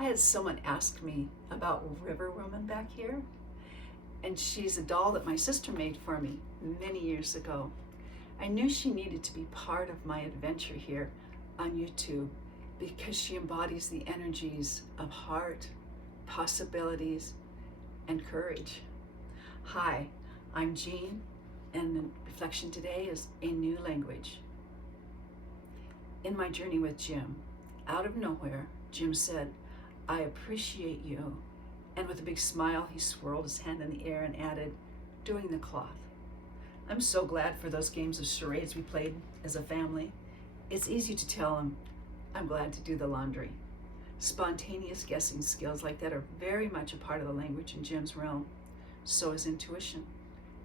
I had someone ask me about River Woman back here, and she's a doll that my sister made for me many years ago. I knew she needed to be part of my adventure here on YouTube because she embodies the energies of heart, possibilities, and courage. Hi, I'm Jeanne, and the reflection today is a new language. In my journey with Jim, out of nowhere, Jim said, "I appreciate you." And with a big smile, he swirled his hand in the air and added, "Doing the cloth." I'm so glad for those games of charades we played as a family. It's easy to tell him, I'm glad to do the laundry. Spontaneous guessing skills like that are very much a part of the language in Jim's realm. So is intuition,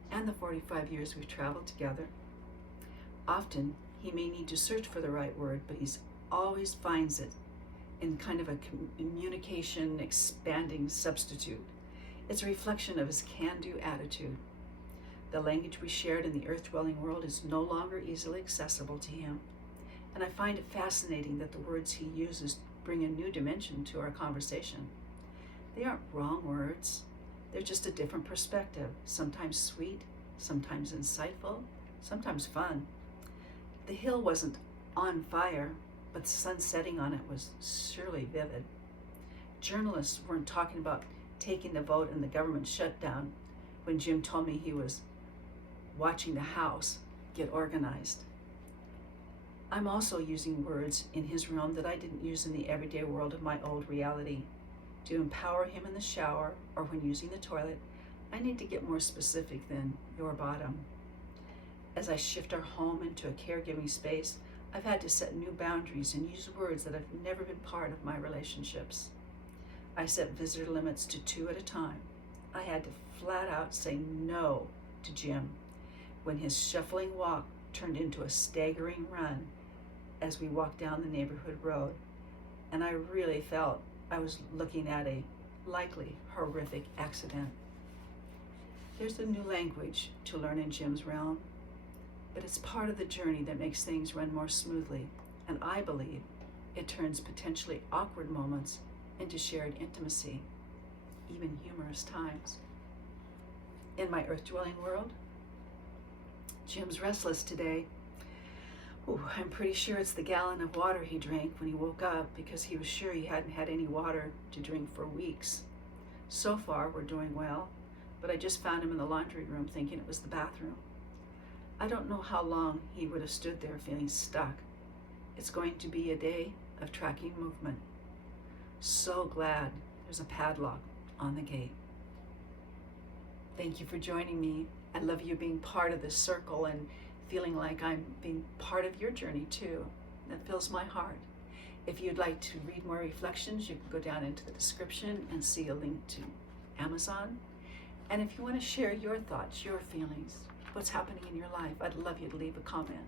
and the 45 years we've traveled together. Often, he may need to search for the right word, but he always finds it in kind of a communication expanding substitute. It's a reflection of his can-do attitude. The language we shared in the earth-dwelling world is no longer easily accessible to him, and I find it fascinating that the words he uses bring a new dimension to our conversation. They aren't wrong words, they're just a different perspective, sometimes sweet, sometimes insightful, sometimes fun. The hill wasn't on fire, but the sun setting on it was surely vivid. Journalists weren't talking about taking the vote in the government shutdown when Jim told me he was watching the House get organized. I'm also using words in his realm that I didn't use in the everyday world of my old reality. To empower him in the shower or when using the toilet, I need to get more specific than your bottom. As I shift our home into a caregiving space, I've had to set new boundaries and use words that have never been part of my relationships. I set visitor limits to 2 at a time. I had to flat out say no to Jim when his shuffling walk turned into a staggering run as we walked down the neighborhood road, and I really felt I was looking at a likely horrific accident. There's a new language to learn in Jim's realm, but it's part of the journey that makes things run more smoothly, and I believe it turns potentially awkward moments into shared intimacy, even humorous times. In my earth-dwelling world, Jim's restless today. I'm pretty sure it's the gallon of water he drank when he woke up because he was sure he hadn't had any water to drink for weeks. So far, we're doing well, but I just found him in the laundry room thinking it was the bathroom. I don't know how long he would have stood there feeling stuck. It's going to be a day of tracking movement. So glad there's a padlock on the gate. Thank you for joining me. I love you being part of this circle and feeling like I'm being part of your journey too. That fills my heart. If you'd like to read more reflections, you can go down into the description and see a link to Amazon. And if you want to share your thoughts, your feelings, what's happening in your life, I'd love you to leave a comment.